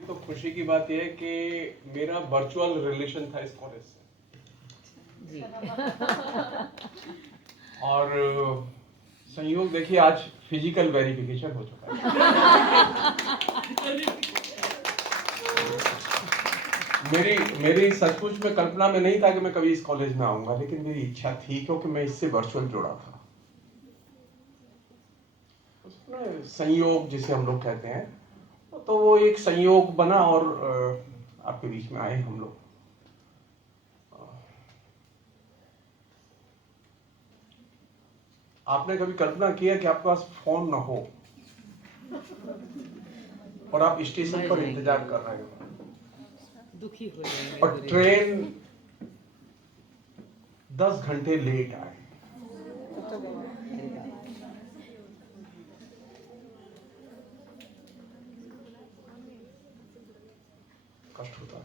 तो खुशी की बात यह है कि मेरा वर्चुअल रिलेशन था इस कॉलेज से जी। और संयोग देखिए आज फिजिकल वेरिफिकेशन हो चुका है। मेरी सचमुच में कल्पना में नहीं था कि मैं कभी इस कॉलेज में आऊंगा, लेकिन मेरी इच्छा थी क्योंकि मैं इससे वर्चुअल जुड़ा था। उसमें संयोग जिसे हम लोग कहते हैं, तो वो एक संयोग बना और आपके बीच में आए हम लोग। आपने कभी कल्पना किया कि आपके पास फोन ना हो और आप स्टेशन पर इंतजार कर रहे हो, दुखी हो जाएंगे और ट्रेन 10 घंटे लेट आए? कष्ट होता है,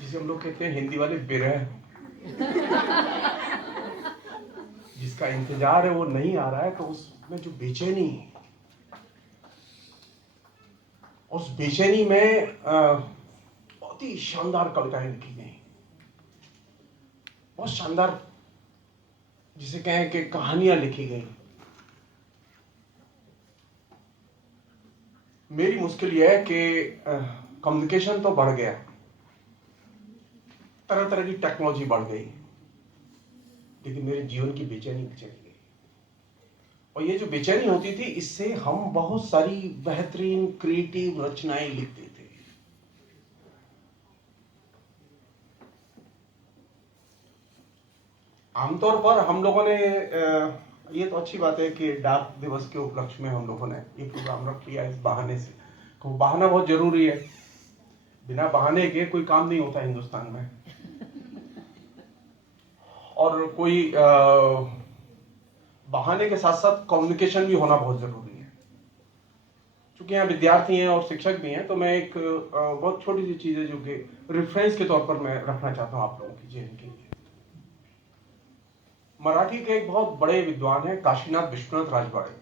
जिसे हम लोग कहते हैं हिंदी वाले विरह। जिसका इंतजार है वो नहीं आ रहा है, तो उसमें जो बेचैनी है, उस बेचैनी में बहुत ही शानदार कविताएं लिखी गई, बहुत शानदार जिसे कहें कि कहानियां लिखी गई। मेरी मुश्किल यह है कि कम्युनिकेशन तो बढ़ गया, तरह तरह की टेक्नोलॉजी बढ़ गई, लेकिन मेरे जीवन की बेचैनी चली गई। और ये जो बेचैनी होती थी, इससे हम बहुत सारी बेहतरीन क्रिएटिव रचनाएं लिखते थे। आमतौर पर हम लोगों ने ये तो अच्छी बात है कि डाक दिवस के उपलक्ष्य में हम लोगों ने ये प्रोग्राम रख लिया इस बहाने से। तो बहाना बहुत जरूरी है, बिना बहाने के कोई काम नहीं होता हिंदुस्तान में। और कोई बहाने के साथ साथ कम्युनिकेशन भी होना बहुत जरूरी है। चूंकि यहाँ विद्यार्थी हैं और शिक्षक भी हैं, तो मैं एक बहुत छोटी सी चीज है जो कि रेफरेंस के तौर पर मैं रखना चाहता हूँ आप लोगों की जेहन के लिए। मराठी के एक बहुत बड़े विद्वान हैं काशीनाथ विश्वनाथ राजवाड़े।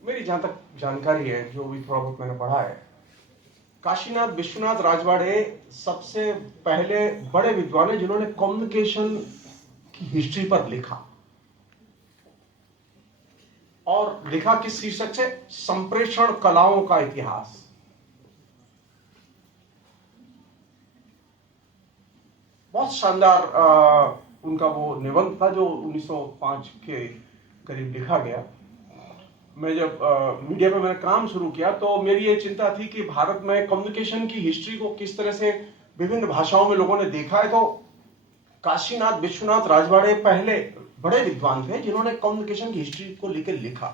मेरी जहां तक जानकारी है, जो भी थोड़ा बहुत मैंने पढ़ा है, काशीनाथ विश्वनाथ राजवाड़े सबसे पहले बड़े विद्वान हैं जिन्होंने कम्युनिकेशन की हिस्ट्री पर लिखा। और लिखा किस शीर्षक से? संप्रेषण कलाओं का इतिहास। बहुत शानदार उनका वो निबंध था जो 1905 के करीब लिखा गया। मैं जब मीडिया पे मैंने काम शुरू किया, तो मेरी ये चिंता थी कि भारत में कम्युनिकेशन की हिस्ट्री को किस तरह से विभिन्न भाषाओं में लोगों ने देखा है। तो काशीनाथ विश्वनाथ राजवाड़े पहले बड़े विद्वान थे जिन्होंने कम्युनिकेशन की हिस्ट्री को लेकर लिखा।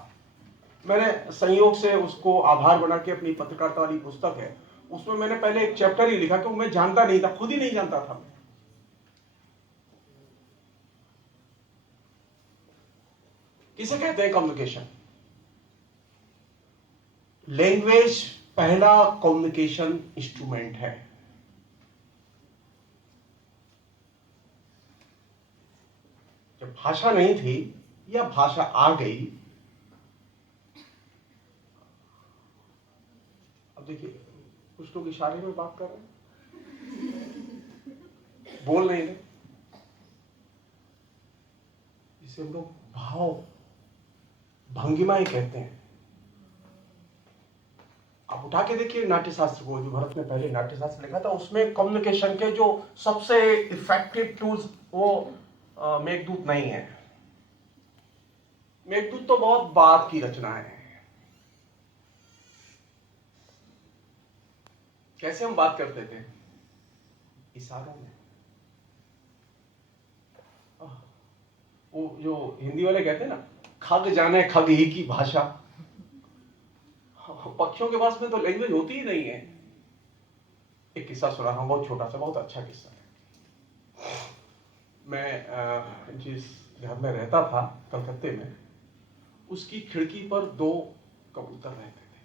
मैंने संयोग से उसको आधार बना के अपनी पत्रकारिता वाली पुस्तक है, उसमें मैंने पहले एक चैप्टर ही लिखा, क्योंकि मैं जानता नहीं था, खुद ही नहीं जानता था। किसे कहते हैं कम्युनिकेशन? लैंग्वेज पहला कम्युनिकेशन इंस्ट्रूमेंट है। जब भाषा नहीं थी या भाषा आ गई, अब देखिए कुछ लोग इशारे में बात कर रहे हैं, बोल नहीं रहे, जिसे हम लोग भाव भंगिमाएं कहते हैं। आप उठा के देखिए नाट्यशास्त्र को, जो भरत ने पहले नाट्यशास्त्र लिखा था, उसमें कम्युनिकेशन के जो सबसे इफेक्टिव टूल्स वो मेघदूत नहीं है। मेघदूत तो बहुत बाद की रचना है। कैसे हम बात करते थे? इशारों में। वो जो हिंदी वाले कहते हैं ना, खग जाने खग ही की भाषा। पक्षियों के पास में तो लैंग्वेज होती ही नहीं है। एक किस्सा सुना हूं, बहुत छोटा सा, बहुत अच्छा किस्सा है। मैं जिस घर में रहता था कलकत्ते में, उसकी खिड़की पर 2 कबूतर रहते थे।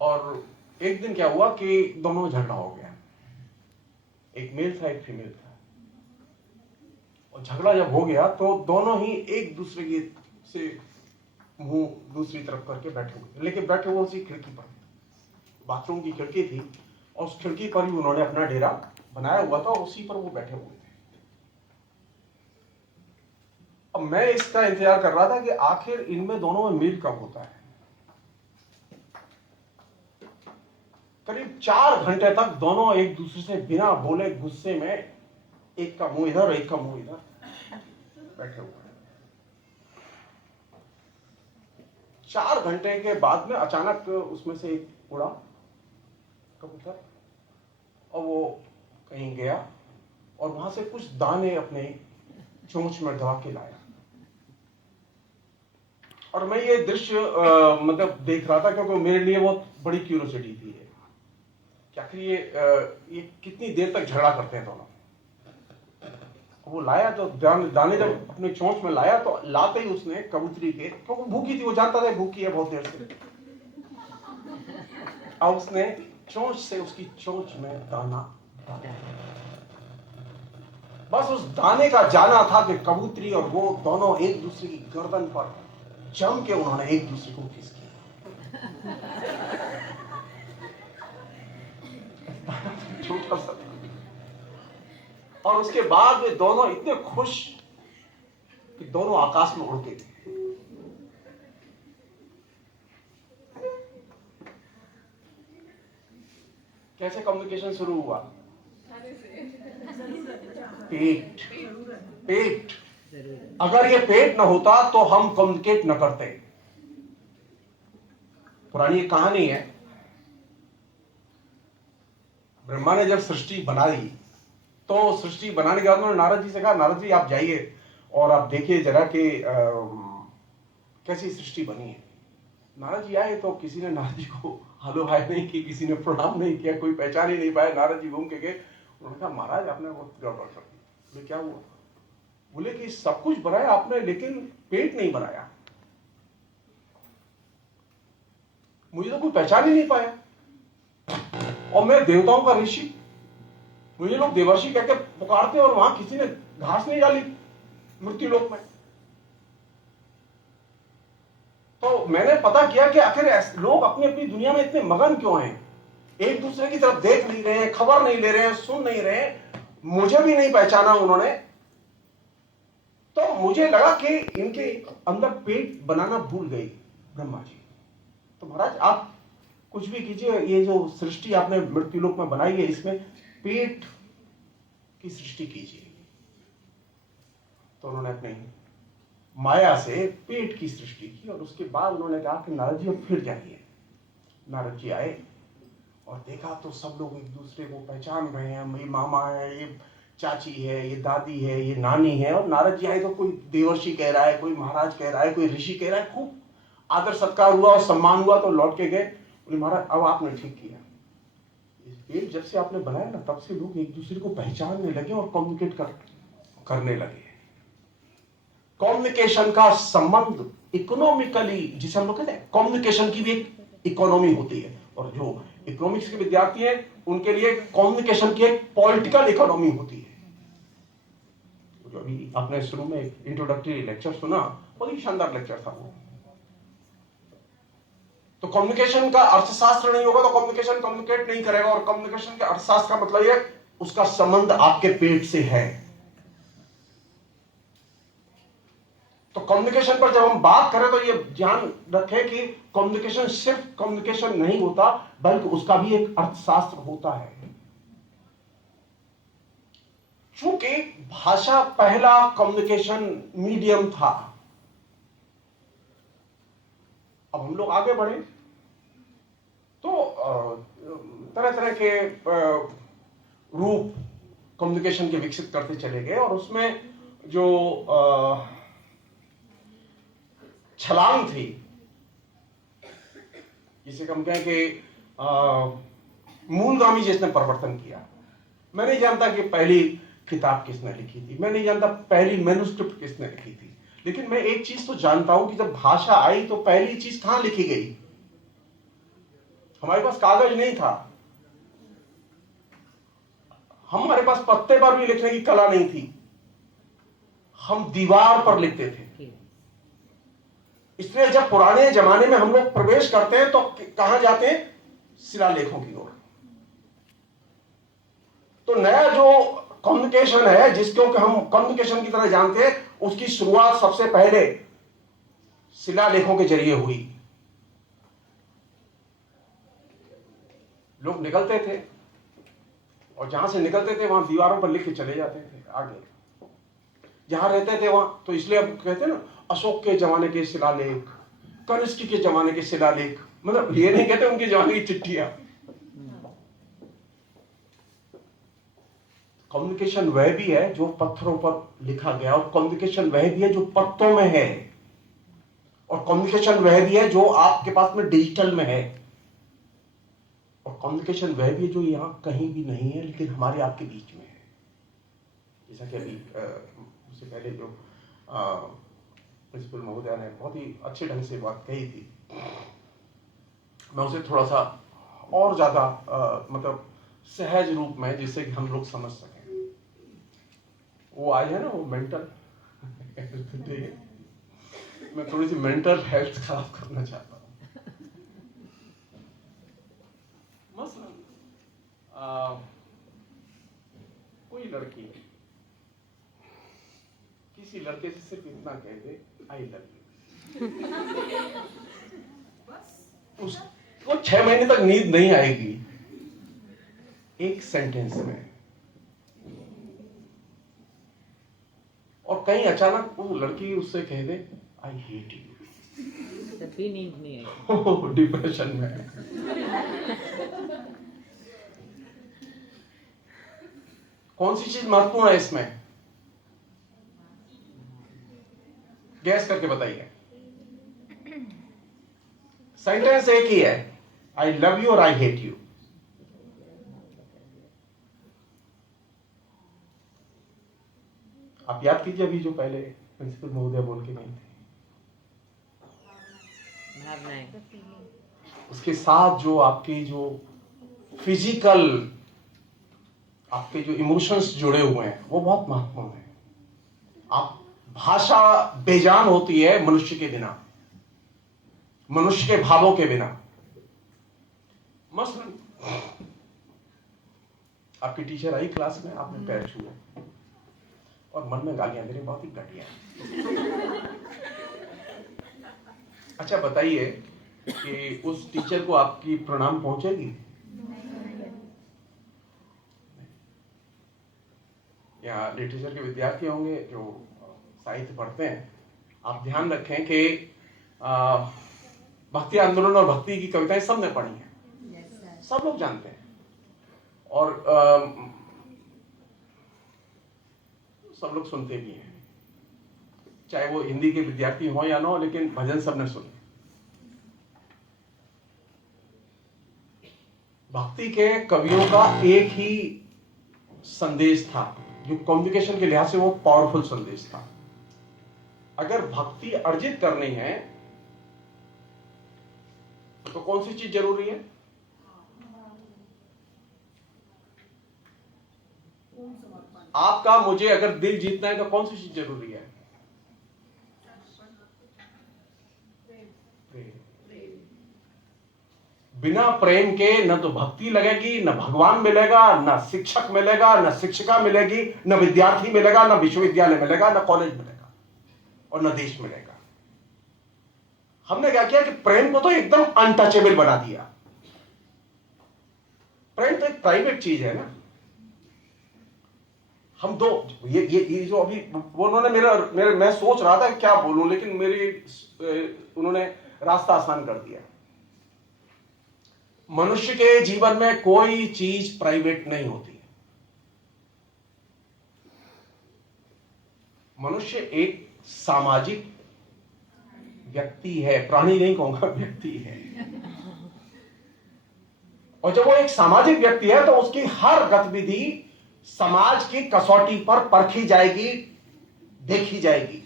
और एक दिन क्या हुआ कि दोनों में झगड़ा हो गया। एक मेल था, एक फीमेल था। और झगड़ा जब हो गया तो दोनों ही एक दूसरे की से मुंह दूसरी तरफ करके बैठे हुए थे, लेकिन बैठे हुए उसी खिड़की पर, बाथरूम की खिड़की थी और उस खिड़की पर ही उन्होंने अपना डेरा बनाया हुआ था और उसी पर वो बैठे हुए थे। अब मैं इसका इंतजार कर रहा था कि आखिर इनमें दोनों में मील कब होता है। करीब 4 घंटे तक दोनों एक दूसरे से बिना बोले गुस्से में, एक का मुंह इधर एक का मुंह इधर बैठे हुए हैं। 4 घंटे के बाद में अचानक उसमें से एक उड़ा कबूतर और वो कहीं गया और वहां से कुछ दाने अपने चोंच में दबा के लाया। और मैं ये दृश्य मतलब देख रहा था क्योंकि मेरे लिए बहुत बड़ी क्यूरियोसिटी थी कि आखिर ये कितनी देर तक झगड़ा करते हैं दोनों। वो लाया तो दाने जब अपने चोंच में लाया तो लाते ही उसने कबूतरी के, क्योंकि भूखी थी, वो जानता था भूखी है बहुत देर से, और उसने चोंच से उसकी चोंच में दाना डाला। बस उस दाने का जाना था कि कबूतरी और वो दोनों एक दूसरे की गर्दन पर जम के उन्होंने एक दूसरे को किस किया। छोटा सा, और उसके बाद वे दोनों इतने खुश कि दोनों आकाश में उड़ते थे। कैसे कम्युनिकेशन शुरू हुआ? पेट। पेट, अगर ये पेट न होता तो हम कम्युनिकेट न करते। पुरानी एक कहानी है, ब्रह्मा ने जब सृष्टि बनाई तो सृष्टि बनाने के बाद उन्होंने नारद जी से कहा, नारद जी आप जाइए और आप देखिए जरा कि कैसी सृष्टि बनी है। नारद जी आए तो किसी ने नारद जी को हेलो हाय नहीं की, किसी ने प्रणाम नहीं किया, कोई पहचान ही नहीं पाया। नारद जी घूम के गए, उन्होंने कहा महाराज आपने बहुत गड़बड़ कर दी। बोले क्या हुआ? बोले कि सब कुछ बनाया आपने लेकिन पेट नहीं बनाया, मुझे तो कोई पहचान ही नहीं पाया, और मैं देवताओं का ऋषि, मुझे लोग देवर्षि कहकर पुकारते और वहां किसी ने घास नहीं डाली मृत्यु लोक में। तो मैंने पता किया कि आखिर लोग अपनी अपनी दुनिया में इतने मगन क्यों हैं, एक दूसरे की तरफ देख नहीं रहे हैं, खबर नहीं ले रहे हैं, सुन नहीं रहे हैं। मुझे भी नहीं पहचाना उन्होंने। तो मुझे लगा कि इनके अंदर पेट बनाना भूल गई ब्रह्मा जी। तो महाराज आप कुछ भी कीजिए, ये जो सृष्टि आपने मृत्युलोक में बनाई है इसमें पेट की सृष्टि कीजिए। तो उन्होंने अपनी माया से पेट की सृष्टि की और उसके बाद उन्होंने कहा कि नारद जी अब फिर जाइए। नारद जी आए और देखा तो सब लोग एक दूसरे को पहचान रहे हैं, ये मामा है, ये चाची है, ये दादी है, ये नानी है। और नारद जी आए तो कोई देवर्षि कह रहा है, कोई महाराज कह रहा है, कोई ऋषि कह रहा है। खूब आदर सत्कार हुआ और सम्मान हुआ। तो लौट के गए, बोले महाराज अब आपने ठीक किया, इस पेट जब से आपने बनाया ना तब से लोग एक दूसरे को पहचानने लगे और कम्युनिकेट करने लगे। कम्युनिकेशन का संबंध इकोनॉमिकली, जिसे हम लोग कहते हैं, कम्युनिकेशन की भी एक इकोनॉमी होती है, और जो इकोनॉमिक्स के विद्यार्थी हैं उनके लिए कम्युनिकेशन की एक पॉलिटिकल इकोनॉमी होती है। जो अभी आपने शुरू में एक इंट्रोडक्टरी लेक्चर सुना, बहुत ही शानदार लेक्चर था वो। तो कम्युनिकेशन का अर्थशास्त्र नहीं होगा तो कम्युनिकेशन कम्युनिकेट नहीं करेगा, और कम्युनिकेशन के अर्थशास्त्र का मतलब ये उसका संबंध आपके पेट से है। तो कम्युनिकेशन पर जब हम बात करें तो ये ध्यान रखें कि कम्युनिकेशन सिर्फ कम्युनिकेशन नहीं होता, बल्कि उसका भी एक अर्थशास्त्र होता है। चूंकि भाषा पहला कम्युनिकेशन मीडियम था, अब हम लोग आगे बढ़े तो तरह तरह के रूप कम्युनिकेशन के विकसित करते चले गए, और उसमें जो छलांग थी, जिसे हम कहें कि मूलगामी जिसने परिवर्तन किया। मैं नहीं जानता कि पहली किताब किसने लिखी थी, मैं नहीं जानता पहली मैन्युस्क्रिप्ट किसने लिखी थी, लेकिन मैं एक चीज तो जानता हूं कि जब भाषा आई तो पहली चीज कहां लिखी गई? हमारे पास कागज नहीं था, हमारे पास पत्ते पर भी लिखने की कला नहीं थी, हम दीवार पर लिखते थे। इसलिए जब पुराने जमाने में हम लोग प्रवेश करते हैं तो कहां जाते हैं? शिलालेखों की ओर। तो नया जो कम्युनिकेशन है, जिसको कि हम कम्युनिकेशन की तरह जानते हैं, उसकी शुरुआत सबसे पहले शिलालेखों के जरिए हुई। लोग निकलते थे और जहां से निकलते थे वहां दीवारों पर लिख के चले जाते थे आगे, जहां रहते थे वहां। तो इसलिए अब कहते हैं ना, अशोक के जमाने के शिलालेख, कनिष्क के जमाने के शिलालेख, मतलब ये नहीं कहते उनके जमाने की चिट्ठियां। कम्युनिकेशन वह भी है जो पत्थरों पर लिखा गया, और कम्युनिकेशन वह भी है जो पत्तों में है, और कम्युनिकेशन वह भी है जो आपके पास में डिजिटल में है, और कम्युनिकेशन वह भी है जो यहां कहीं भी नहीं है लेकिन हमारे आपके बीच में है। जैसा कि अभी उससे पहले जो प्रिंसिपल महोदय ने बहुत ही अच्छे ढंग से बात कही थी, मैं उसे थोड़ा सा और ज्यादा मतलब सहज रूप में, जिससे कि हम लोग समझ सकें। वो आज है ना, वो मेंटल मैं थोड़ी सी मेंटल हेल्थ खराब करना चाहता हूँ। मसलन कोई लड़की किसी लड़के से सिर्फ इतना कह दे, आई लव यू, उसको 6 महीने तक नींद नहीं आएगी, एक सेंटेंस में। और कहीं अचानक वो लड़की उससे कह दे, आई हेट यू, तब भी नींद नहीं आई, डिप्रेशन में है। कौन सी चीज महत्वपूर्ण है इसमें? गैस करके बताइए। सेंटेंस एक ही है, आई लव यू और आई हेट यू। आप याद कीजिए अभी जो पहले प्रिंसिपल महोदय बोल के गई थी, उसके साथ जो आपकी जो फिजिकल, आपके जो इमोशंस जुड़े हुए हैं, वो बहुत महत्वपूर्ण है। आप भाषा बेजान होती है मनुष्य के बिना, मनुष्य के भावों के बिना। मसलन आपकी टीचर आई क्लास में, आपने पैर छुए और मन में गालियां, मेरे बहुत ही घटिया। अच्छा बताइए कि उस टीचर को आपकी प्रणाम पहुंचेगी? या लिटरेचर के विद्यार्थी होंगे जो साहित्य पढ़ते हैं, आप ध्यान रखें कि भक्ति आंदोलन और भक्ति की कविताएं सबने पढ़ी हैं, सब लोग जानते हैं, और सब लोग सुनते भी हैं, चाहे वो हिंदी के विद्यार्थी हो या ना हो, लेकिन भजन सबने सुने। भक्ति के कवियों का एक ही संदेश था, जो कम्युनिकेशन के लिहाज से वो पावरफुल संदेश था। अगर भक्ति अर्जित करनी है तो कौन सी चीज जरूरी है? आपका मुझे अगर दिल जीतना है तो कौन सी चीज जरूरी है? बिना प्रेम के न तो भक्ति लगेगी, न भगवान मिलेगा, न शिक्षक मिलेगा, न शिक्षिका मिलेगी, न विद्यार्थी मिलेगा, न विश्वविद्यालय मिलेगा, न कॉलेज मिलेगा, और न देश मिलेगा। हमने क्या किया कि प्रेम को तो एकदम अनटचेबल बना दिया। प्रेम तो एक प्राइवेट चीज है ना। हम दो ये जो अभी वो उन्होंने मेरे मैं सोच रहा था क्या बोलूं, लेकिन उन्होंने रास्ता आसान कर दिया। मनुष्य के जीवन में कोई चीज प्राइवेट नहीं होती है। मनुष्य एक सामाजिक व्यक्ति है, प्राणी नहीं कहूंगा, व्यक्ति है। और जब वो एक सामाजिक व्यक्ति है तो उसकी हर गतिविधि समाज की कसौटी पर परखी जाएगी, देखी जाएगी।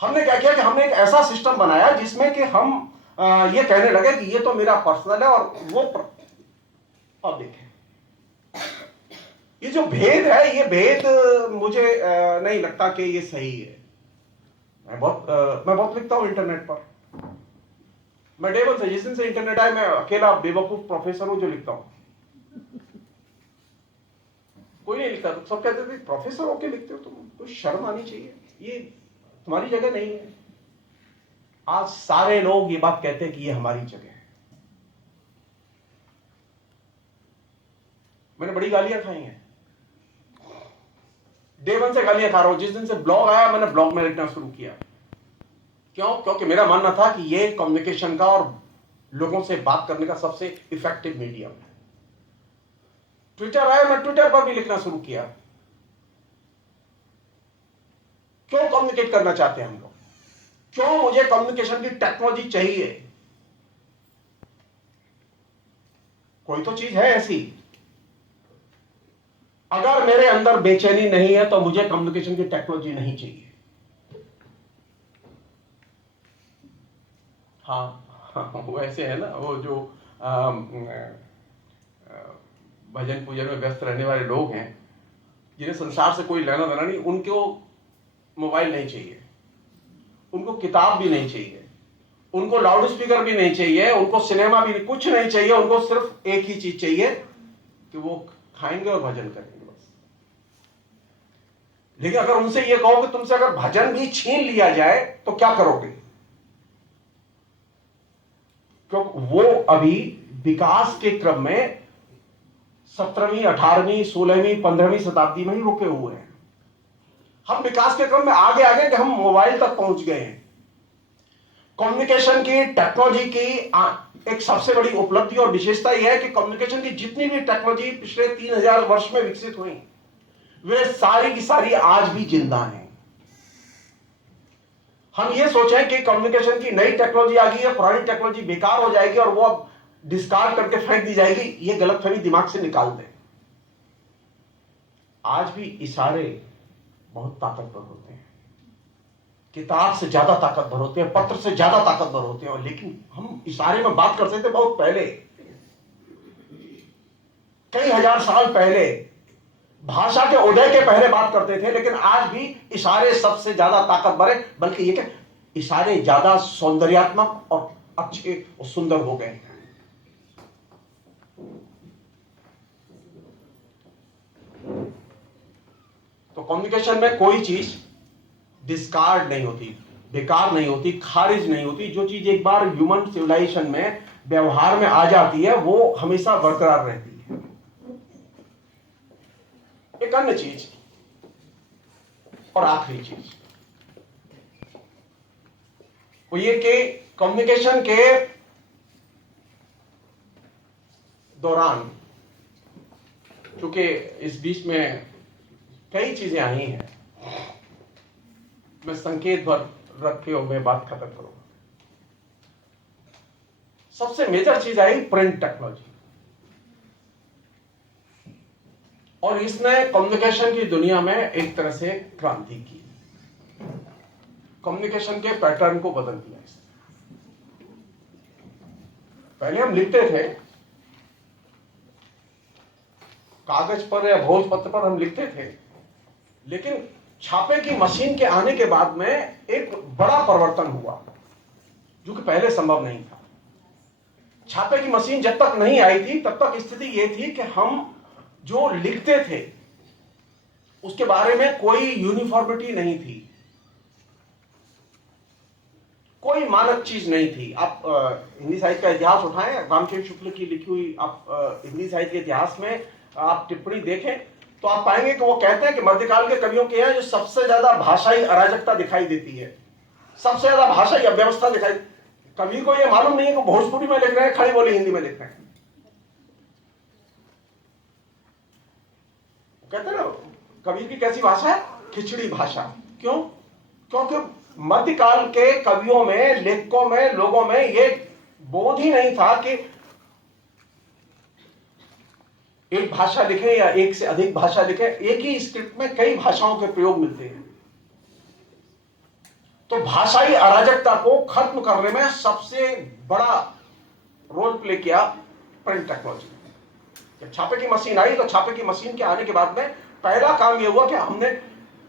हमने क्या किया कि हमने एक ऐसा सिस्टम बनाया जिसमें कि हम ये कहने लगे कि ये तो मेरा पर्सनल है और वो पब्लिक है। ये जो भेद है, ये भेद मुझे नहीं लगता कि ये सही है। मैं बहुत लिखता हूं इंटरनेट पर। मैं डे वन से, जिस दिन से इंटरनेट आया, मैं अकेला बेवकूफ प्रोफेसर हूं जो लिखता हूं। कोई नहीं लिखता। तो सब कहते थे प्रोफेसर होके लिखते हो तुम, तो शर्म आनी चाहिए, ये तुम्हारी जगह नहीं है। आज सारे लोग ये बात कहते हैं कि ये हमारी जगह है। मैंने बड़ी गालियां खाई हैं, डे वन से गालियां खा रहा हूं। जिस दिन से ब्लॉग आया, मैंने ब्लॉग में लिखना शुरू किया। क्यों? क्योंकि मेरा मानना था कि ये कम्युनिकेशन का और लोगों से बात करने का सबसे इफेक्टिव मीडियम है। ट्विटर आया, मैं ट्विटर पर भी लिखना शुरू किया। क्यों कम्युनिकेट करना चाहते हैं हम लोग? क्यों मुझे कम्युनिकेशन की टेक्नोलॉजी चाहिए? कोई तो चीज है ऐसी। अगर मेरे अंदर बेचैनी नहीं है तो मुझे कम्युनिकेशन की टेक्नोलॉजी नहीं चाहिए। हाँ, वो ऐसे है ना, वो जो भजन पूजन में व्यस्त रहने वाले लोग हैं, जिन्हें संसार से कोई लेना देना नहीं, उनको मोबाइल नहीं चाहिए, उनको किताब भी नहीं चाहिए, उनको लाउड स्पीकर भी नहीं चाहिए, उनको सिनेमा भी नहीं, कुछ नहीं चाहिए। उनको सिर्फ एक ही चीज चाहिए कि वो खाएंगे और भजन करेंगे बस। लेकिन अगर उनसे ये कहो कि तुमसे अगर भजन भी छीन लिया जाए तो क्या करोगे? क्योंकि वो अभी विकास के क्रम में 17वीं, 18वीं, 16वीं, 15वीं शताब्दी में ही रुके हुए हैं। हम विकास के क्रम में आगे आगे कि हम मोबाइल तक पहुंच गए हैं। कम्युनिकेशन की टेक्नोलॉजी की एक सबसे बड़ी उपलब्धि और विशेषता यह है कि कम्युनिकेशन की जितनी भी टेक्नोलॉजी पिछले 3000 वर्ष में विकसित हुई, वे सारी की सारी आज भी जिंदा हैं। हम ये सोचें कि कम्युनिकेशन की नई टेक्नोलॉजी आ गई है, पुरानी टेक्नोलॉजी बेकार हो जाएगी और वो अब डिस्कार्ड करके फेंक दी जाएगी, ये गलतफहमी दिमाग से निकाल दें। आज भी इशारे बहुत ताकतवर होते हैं, किताब से ज्यादा ताकतवर होते हैं, पत्र से ज्यादा ताकतवर होते हैं। लेकिन हम इशारे में बात करते थे बहुत पहले, कई हजार साल पहले, भाषा के उदय के पहले बात करते थे। लेकिन आज भी इशारे सबसे ज्यादा ताकतवर है, बल्कि ये क्या, इशारे ज्यादा सौंदर्यात्मक और अच्छे और सुंदर हो गए हैं। तो कम्युनिकेशन में कोई चीज डिस्कार्ड नहीं होती, बेकार नहीं होती, खारिज नहीं होती। जो चीज एक बार ह्यूमन सिविलाइजेशन में व्यवहार में आ जाती है वो हमेशा बरकरार रहती है। एक अन्य चीज और आखिरी चीज वो ये कि कम्युनिकेशन के दौरान, चूंकि इस बीच में कई चीजें आई हैं, मैं संकेत भर रखे और मैं बात खत्म करूंगा। सबसे मेजर चीज आई प्रिंट टेक्नोलॉजी, और इसने कम्युनिकेशन की दुनिया में एक तरह से क्रांति की। कम्युनिकेशन के पैटर्न को बदल दिया इसने। पहले हम लिखते थे, कागज पर या भोजपत्र पर हम लिखते थे, लेकिन छापे की मशीन के आने के बाद में एक बड़ा परिवर्तन हुआ जो कि पहले संभव नहीं था। छापे की मशीन जब तक नहीं आई थी तब तक स्थिति यह थी कि हम जो लिखते थे उसके बारे में कोई यूनिफॉर्मिटी नहीं थी, कोई मानक चीज नहीं थी। आप हिंदी साहित्य का इतिहास उठाएं, रामचंद्र शुक्ल की लिखी हुई आप हिंदी साहित्य के इतिहास में आप टिप्पणी देखें तो आप पाएंगे कि वो कहते हैं कि मध्यकाल के कवियों के यहाँ जो सबसे ज्यादा भाषाई अराजकता दिखाई देती है, सबसे ज्यादा भाषाई अव्यवस्था दिखाई, कवि को ये मालूम नहीं है कि भोजपुरी में लिख रहे हैं, खड़ी बोली हिंदी में लिख रहे हैं। कहते हैं ना, कबीर की कैसी भाषा है? खिचड़ी भाषा। क्यों? क्योंकि मध्यकाल के कवियों में, लेखकों में, लोगों में ये बोध ही नहीं था कि एक भाषा लिखें या एक से अधिक भाषा लिखें। एक ही स्क्रिप्ट में कई भाषाओं के प्रयोग मिलते हैं। तो भाषाई अराजकता को खत्म करने में सबसे बड़ा रोल प्ले किया प्रिंट टेक्नोलॉजी। जब छापे की मशीन आई तो छापे की मशीन के आने के बाद में पहला काम यह हुआ कि हमने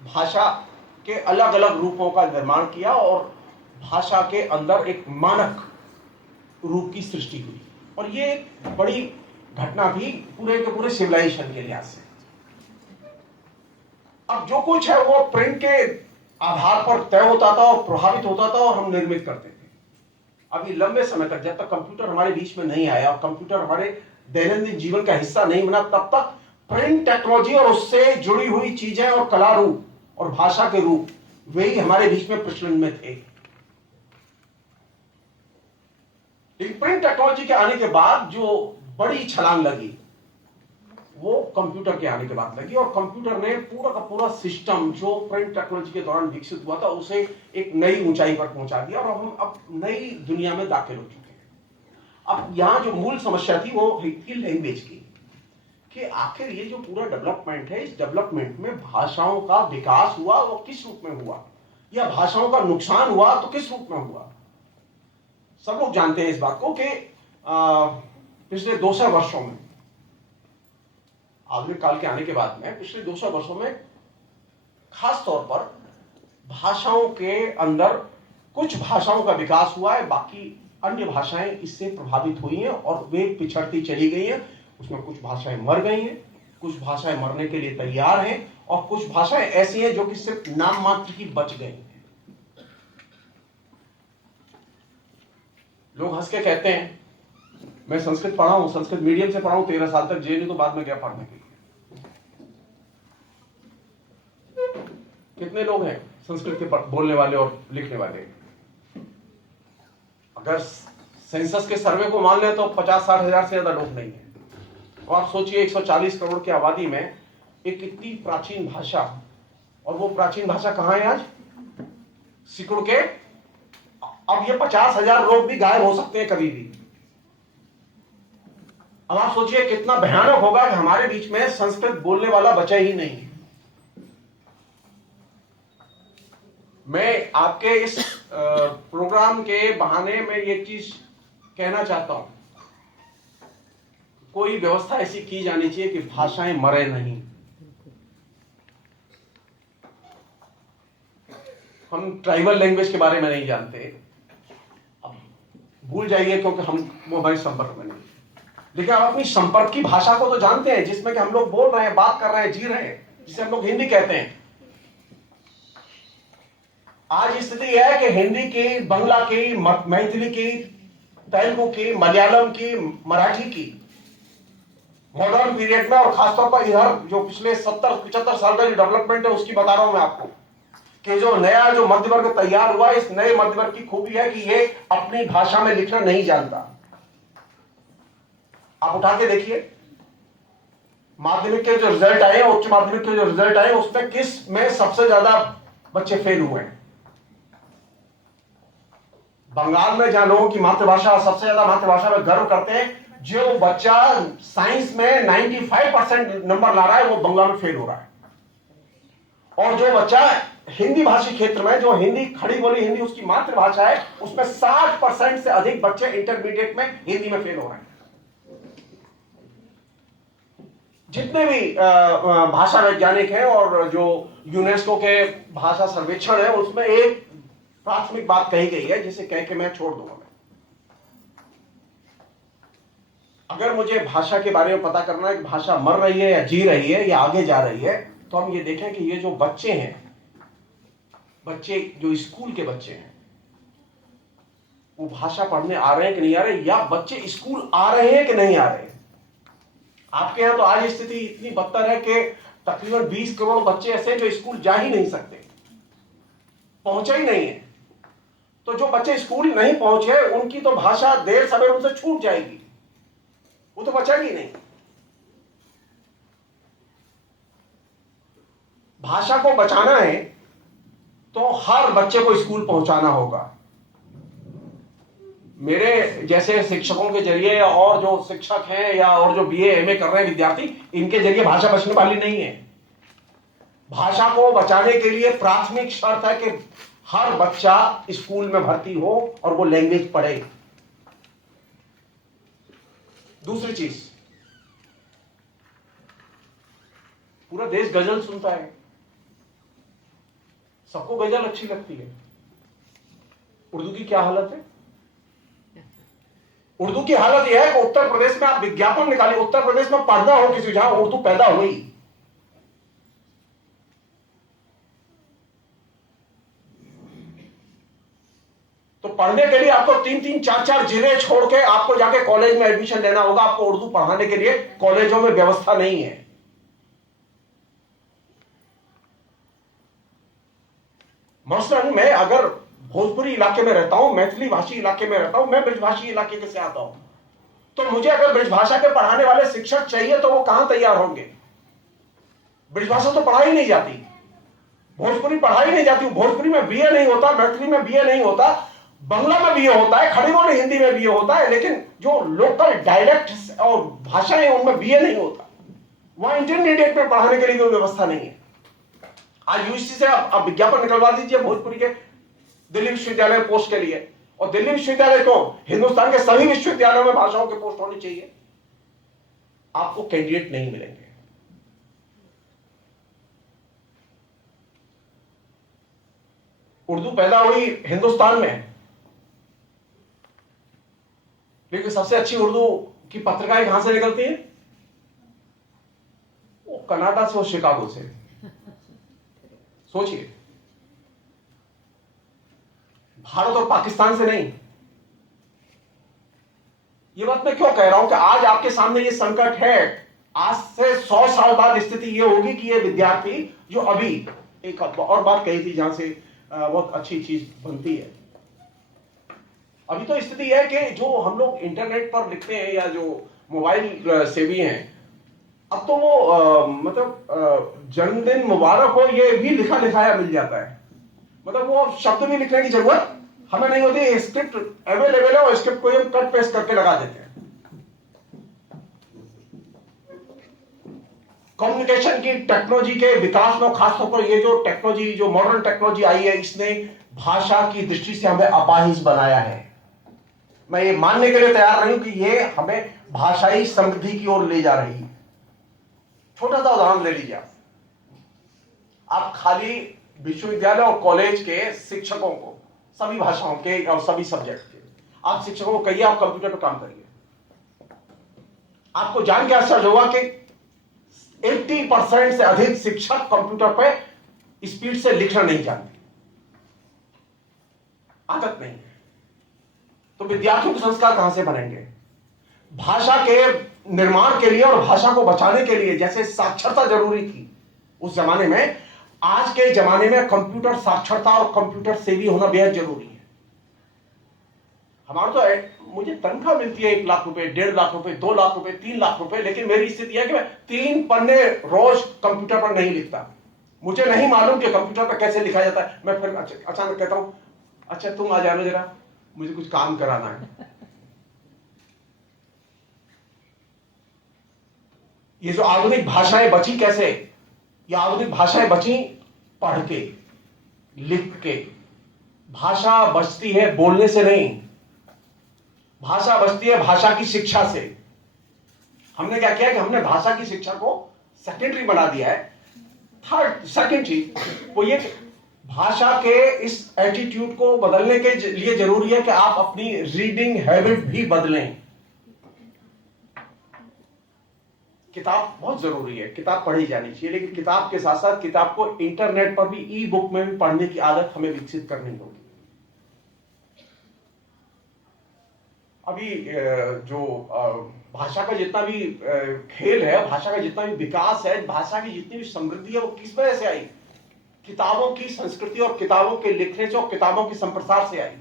भाषा के अलग अलग रूपों का निर्माण किया और भाषा के अंदर एक मानक रूप की सृष्टि हुई। और ये एक बड़ी घटना थी पूरे के पूरे सिविलाइजेशन के लिहाज से। अब जो कुछ है वो प्रिंट के आधार पर तय होता था और प्रभावित होता था और हम निर्मित करते थे। अभी लंबे समय तक, जब तक कंप्यूटर हमारे बीच में नहीं आया और कंप्यूटर हमारे दैनंदिन जीवन का हिस्सा नहीं बना, तब तक प्रिंट टेक्नोलॉजी और उससे जुड़ी हुई चीजें और कला रूप और भाषा के रूप वही हमारे बीच में प्रचलन में थे। लेकिन प्रिंट टेक्नोलॉजी के आने के बाद जो बड़ी छलांग लगी वो कंप्यूटर के आने के बाद लगी, और कंप्यूटर ने पूरा का पूरा सिस्टम जो प्रिंट टेक्नोलॉजी के दौरान विकसित हुआ था उसे एक नई ऊंचाई पर पहुंचा दिया और हम अब नई दुनिया में दाखिल हो चुके हैं। अब यहां जो मूल समस्या थी वो थी लैंग्वेज की, कि आखिर ये जो पूरा डेवलपमेंट है, इस डेवलपमेंट में भाषाओं का विकास हुआ वो किस रूप में हुआ, या भाषाओं का नुकसान हुआ तो किस रूप में हुआ। सब लोग जानते हैं इस बात को कि पिछले 200 वर्षों में, आधुनिक काल के आने के बाद में पिछले 200 वर्षों में खास तौर पर भाषाओं के अंदर कुछ भाषाओं का विकास हुआ है, बाकी अन्य भाषाएं इससे प्रभावित हुई हैं और वे पिछड़ती चली गई हैं। उसमें कुछ भाषाएं मर गई हैं, कुछ भाषाएं मरने के लिए तैयार हैं, और कुछ भाषाएं ऐसी हैं जो कि सिर्फ नाम मात्र की बच गई हैं। लोग हंस के कहते हैं, मैं संस्कृत पढ़ा हूं, संस्कृत मीडियम से पढ़ा हूं 13 साल तक, जेएनयू तो बाद में गया पढ़ने के लिए। कितने लोग हैं संस्कृत के बोलने वाले और लिखने वाले? अगर सेंसस के सर्वे को मान लें तो 50-60 हजार से ज्यादा लोग नहीं है। तो आप सोचिए 140 करोड़ की आबादी में एक कितनी प्राचीन भाषा, और वो प्राचीन भाषा कहां है आज? सिकुड़ के अब ये 50,000 लोग भी गायब हो सकते हैं कभी भी। अब आप सोचिए कितना भयानक होगा कि हमारे बीच में संस्कृत बोलने वाला बचा ही नहीं। मैं आपके इस प्रोग्राम के बहाने में ये चीज कहना चाहता हूं, कोई व्यवस्था ऐसी की जानी चाहिए कि भाषाएं मरे नहीं। हम ट्राइबल लैंग्वेज के बारे में नहीं जानते, अब भूल जाइए क्योंकि हम वो हमारे संपर्क में नहीं, लेकिन आप अपनी संपर्क की भाषा को तो जानते हैं जिसमें कि हम लोग बोल रहे हैं, बात कर रहे हैं, जी रहे हैं, जिसे हम लोग हिंदी कहते हैं। आज स्थिति है कि हिंदी की, बंगला की, मैथिली की, तेलुगु की, मलयालम की, मराठी की मॉडर्न पीरियड में, और खासतौर पर इधर जो पिछले 70-75 साल का जो डेवलपमेंट है उसकी बता रहा हूं मैं आपको, कि जो नया जो मध्य वर्ग तैयार हुआ, इस नए मध्य वर्ग की खूबी है कि ये अपनी भाषा में लिखना नहीं जानता। आप उठा के देखिए माध्यमिक के जो रिजल्ट आए, उच्च माध्यमिक के जो रिजल्ट आए, उसमें किस में सबसे ज्यादा बच्चे फेल हुए हैं? बंगाल में जहां लोगों की मातृभाषा, सबसे ज्यादा मातृभाषा में गर्व करते हैं, जो बच्चा साइंस में 95% नंबर ला रहा है वो बंगला में फेल हो रहा है। और जो बच्चा हिंदी भाषी क्षेत्र में, जो हिंदी खड़ी बोली हिंदी उसकी मातृभाषा है, उसमें 60% से अधिक बच्चे इंटरमीडिएट में हिंदी में फेल हो रहे हैं। जितने भी भाषा वैज्ञानिक हैं और जो यूनेस्को के भाषा सर्वेक्षण है, उसमें एक प्राथमिक बात कही गई है जिसे कह के मैं छोड़ दूंगा। अगर मुझे भाषा के बारे में पता करना है कि भाषा मर रही है या जी रही है या आगे जा रही है, तो हम ये देखें कि ये जो बच्चे हैं, बच्चे जो स्कूल के बच्चे हैं, वो भाषा पढ़ने आ रहे हैं कि नहीं आ रहे, या बच्चे स्कूल आ रहे हैं कि नहीं आ रहे। आपके यहां तो आज स्थिति इतनी बदतर है कि तकरीबन 20 करोड़ बच्चे ऐसे जो स्कूल जा ही नहीं सकते, पहुंचे ही नहीं है। तो जो बच्चे स्कूल नहीं पहुंचे उनकी तो भाषा देर सवेर उनसे छूट जाएगी, वो तो बचेगी नहीं। भाषा को बचाना है तो हर बच्चे को स्कूल पहुंचाना होगा। मेरे जैसे शिक्षकों के जरिए और जो शिक्षक हैं या और जो बीए एमए कर रहे हैं विद्यार्थी, इनके जरिए भाषा बचने वाली नहीं है। भाषा को बचाने के लिए प्राथमिक शर्त है कि हर बच्चा स्कूल में भर्ती हो और वो लैंग्वेज पढ़े। दूसरी चीज, पूरा देश गजल सुनता है, सबको गजल अच्छी लगती है। उर्दू की क्या हालत है? उर्दू की हालत यह है कि उत्तर प्रदेश में आप विज्ञापन निकालिए, उत्तर प्रदेश में पढ़ना हो किसी जहां उर्दू पैदा हुई, तो पढ़ने के लिए आपको 3-3, 4-4 जिले छोड़ के आपको जाके कॉलेज में एडमिशन लेना होगा। आपको उर्दू पढ़ाने के लिए कॉलेजों में व्यवस्था नहीं है। मसलन मैं अगर भोजपुरी इलाके में रहता हूं, मैथिली भाषी इलाके में रहता हूं, मैं ब्रजभाषी इलाके के से आता हूं, तो मुझे अगर ब्रजभाषा के पढ़ाने वाले शिक्षक चाहिए तो वो कहां तैयार होंगे? ब्रजभाषा तो पढ़ाई नहीं जाती, भोजपुरी पढ़ाई नहीं जाती। भोजपुरी में बीए नहीं होता, मैथिली में बीए नहीं होता, बांग्ला में बीए होता है, खड़ी बोली हिंदी में बीए होता है, लेकिन जो लोकल डायलेक्ट और भाषाएं उनमें बीए नहीं होता। वहां इंटरमीडिएट में पढ़ाने के लिए कोई व्यवस्था नहीं है। आज यूजीसी से आप विज्ञापन निकलवा दीजिए भोजपुरी के दिल्ली विश्वविद्यालय पोस्ट के लिए, और दिल्ली विश्वविद्यालय को हिंदुस्तान के सभी विश्वविद्यालयों में भाषाओं के पोस्ट होनी चाहिए, आपको कैंडिडेट नहीं मिलेंगे। उर्दू पैदा हुई हिंदुस्तान में, लेकिन सबसे अच्छी उर्दू की पत्रिकाएं कहां से निकलती हैं? वो कनाडा से और शिकागो से। सोचिए, भारत और पाकिस्तान से नहीं। ये बात मैं क्यों कह रहा हूं कि आज आपके सामने ये संकट है। आज से 100 साल बाद स्थिति ये होगी कि ये विद्यार्थी जो अभी एक और बात कही थी जहां से बहुत अच्छी चीज बनती है, अभी तो स्थिति है कि जो हम लोग इंटरनेट पर लिखते हैं या जो मोबाइल सेवी हैं, अब तो वो मतलब जन्मदिन मुबारक हो ये भी लिखा लिखाया मिल जाता है। मतलब वो शब्द भी लिखने की जरूरत हमें नहीं होती, स्क्रिप्ट अवेलेबल है और स्क्रिप्ट को हम कट पेस्ट करके लगा देते हैं। कम्युनिकेशन की टेक्नोलॉजी के विकास में, खासतौर पर ये जो टेक्नोलॉजी, जो मॉडर्न टेक्नोलॉजी आई है, इसने भाषा की दृष्टि से हमें अपाहिज बनाया है। मैं ये मानने के लिए तैयार नहीं हूं कि ये हमें भाषाई समृद्धि की ओर ले जा रही है। छोटा सा उदाहरण ले लीजिए, आप खाली विश्वविद्यालय और कॉलेज के शिक्षकों को, सभी भाषाओं के और सभी सब्जेक्ट के, आप शिक्षकों को कहिए आप कंप्यूटर पर काम करिए, आपको जान के आश्चर्य होगा कि 80% से अधिक शिक्षक कंप्यूटर पे स्पीड से लिखना नहीं जानते, आदत नहीं है। तो विद्यार्थियों के संस्कार कहां से बनेंगे? भाषा के निर्माण के लिए और भाषा को बचाने के लिए जैसे साक्षरता जरूरी थी उस जमाने में, आज के जमाने में कंप्यूटर साक्षरता और कंप्यूटर सेवी होना बेहद जरूरी है। हमारा तो मुझे तनख्वाह मिलती है 1 लाख रुपए, 1.5 लाख रुपए, 2 लाख रुपए, 3 लाख रुपए, लेकिन मेरी स्थिति है कि मैं 3 पन्ने रोज कंप्यूटर पर नहीं लिखता। मुझे नहीं मालूम कि कंप्यूटर पर कैसे लिखा जाता है। मैं फिर अचानक कहता हूं, अच्छा तुम आ जाना जरा, मुझे कुछ काम कराना है। ये जो आधुनिक भाषाएं बची कैसे? ये आधुनिक भाषाएं बची पढ़ के, लिख के। भाषा बचती है बोलने से नहीं, भाषा बचती है भाषा की शिक्षा से। हमने क्या किया कि हमने भाषा की शिक्षा को सेकेंडरी बना दिया है। सेकेंड चीज वो ये, भाषा के इस एटीट्यूड को बदलने के लिए जरूरी है कि आप अपनी रीडिंग हैबिट भी बदलें। किताब बहुत जरूरी है, किताब पढ़ी जानी चाहिए, लेकिन किताब के साथ साथ किताब को इंटरनेट पर भी, ई बुक में भी पढ़ने की आदत हमें विकसित करनी होगी। अभी जो भाषा का जितना भी खेल है, भाषा का जितना भी विकास है, भाषा की जितनी भी समृद्धि है, वो किस वजह से आई? किताबों की संस्कृति और किताबों के लिखने से और किताबों के संप्रसार से आई।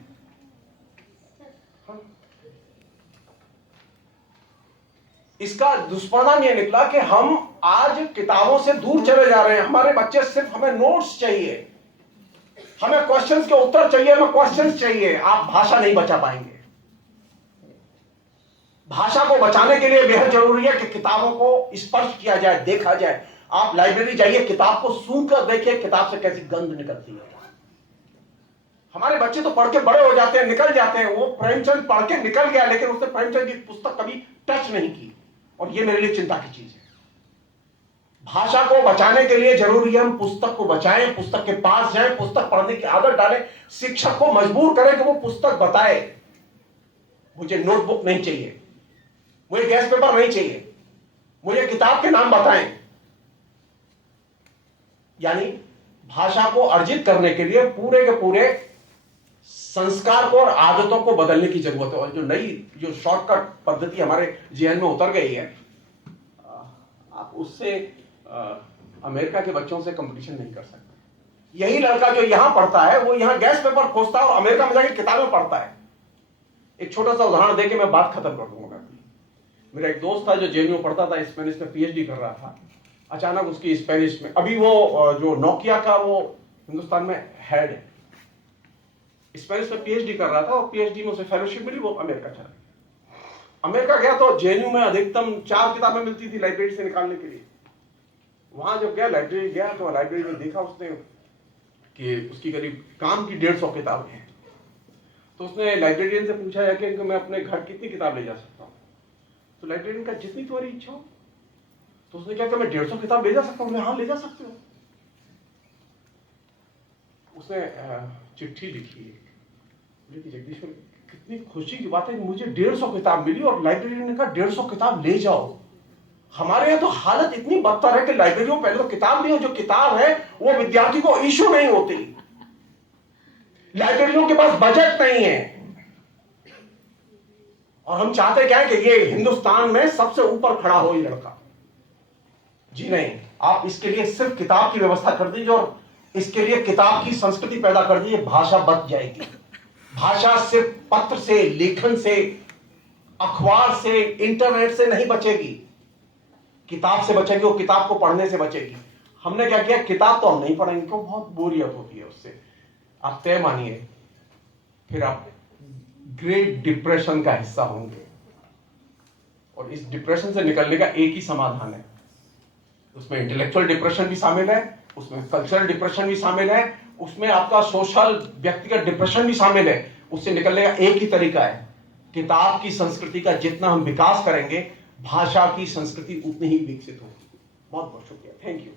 इसका दुष्परिणाम यह निकला कि हम आज किताबों से दूर चले जा रहे हैं। हमारे बच्चे सिर्फ हमें नोट्स चाहिए, हमें क्वेश्चंस के उत्तर चाहिए, हमें क्वेश्चंस चाहिए। आप भाषा नहीं बचा पाएंगे। भाषा को बचाने के लिए बेहद जरूरी है कि किताबों को स्पर्श किया जाए, देखा जाए। आप लाइब्रेरी जाइए, किताब को सूंघ कर देखिए किताब से कैसी गंध निकलती है। हमारे बच्चे तो पढ़ के बड़े हो जाते हैं, निकल जाते हैं। वो प्रेमचंद पढ़ के निकल गया, लेकिन उसने प्रेमचंद की पुस्तक कभी टच नहीं की, और ये मेरे लिए चिंता की चीज है। भाषा को बचाने के लिए जरूरी है हम पुस्तक को बचाएं, पुस्तक के पास जाएं, पुस्तक पढ़ने की आदत डालें, शिक्षक को मजबूर करें कि वो पुस्तक बताए। मुझे नोटबुक नहीं चाहिए, मुझे गैस पेपर नहीं चाहिए, मुझे किताब के नाम बताएं। यानी भाषा को अर्जित करने के लिए पूरे के पूरे संस्कार को और आदतों को बदलने की जरूरत है। और जो शॉर्टकट पद्धति हमारे जेहन में उतर गई है, आप उससे अमेरिका के बच्चों से कंपटीशन नहीं कर सकते। यही लड़का जो यहां पढ़ता है वो यहां गैस पेपर खोजता है और अमेरिका में जाकर किताबें पढ़ता है। एक छोटा सा उदाहरण देके मैं बात खत्म कर दूंगा। मेरा एक दोस्त था जो जेएनयू में पढ़ता था, स्पेनिश में पीएचडी कर रहा था। अचानक उसकी स्पेनिश में, अभी वो जो नोकिया का वो हिंदुस्तान में हेड है, स्पेनिश में पीएचडी कर रहा था और पीएचडी में उसे फेलोशिप मिली, वो अमेरिका चला गया। अमेरिका गया तो जेएनयू में अधिकतम 4 किताबें मिलती थी लाइब्रेरी से निकालने के लिए। वहां जब गया, लाइब्रेरी गया तो लाइब्रेरी में देखा उसने कि उसकी करीब काम की 150 किताबें हैं। तो उसने लाइब्रेरियन से पूछा है कि मैं अपने घर कितनी किताब ले जा सकता हूँ। तो लाइब्रेरियन का जितनी तुम्हारी इच्छा हो। तो उसने क्या, मैं 150 किताब ले जा सकता हूँ? हाँ ले जा सकते हो। उसने चिट्ठी लिखी कि जगदीश्वर, कितनी खुशी की बात है, मुझे 150 किताब मिली और लाइब्रेरियन ने कहा 150 किताब ले जाओ। हमारे यहाँ तो हालत इतनी बदतर है कि लाइब्रेरियों में पहले तो किताब नहीं हो, जो किताब है वो विद्यार्थी को इश्यू नहीं होती। लाइब्रेरियों के पास बजट नहीं है। और हम चाहते क्या है कि ये हिंदुस्तान में सबसे ऊपर खड़ा हो ये लड़का। जी नहीं, आप इसके लिए सिर्फ किताब की व्यवस्था कर दीजिए और इसके लिए किताब की संस्कृति पैदा कर दीजिए, भाषा बच जाएगी। भाषा सिर्फ पत्र से, लेखन से, अखबार से, इंटरनेट से नहीं बचेगी, किताब से बचेगी और किताब को पढ़ने से बचेगी। हमने क्या किया, किताब तो हम नहीं पढ़ेंगे क्योंकि बहुत बोरियत होती है उससे। आप तय मानिए, फिर आप ग्रेट डिप्रेशन का हिस्सा होंगे। और इस डिप्रेशन से निकलने का एक ही समाधान है। उसमें इंटेलेक्चुअल डिप्रेशन भी शामिल है, उसमें कल्चरल डिप्रेशन भी शामिल है, उसमें आपका सोशल व्यक्तिगत डिप्रेशन भी शामिल है। उससे निकलने का एक ही तरीका है, किताब की संस्कृति का जितना हम विकास करेंगे, भाषा की संस्कृति उतनी ही विकसित होगी। बहुत बहुत शुक्रिया, थैंक यू।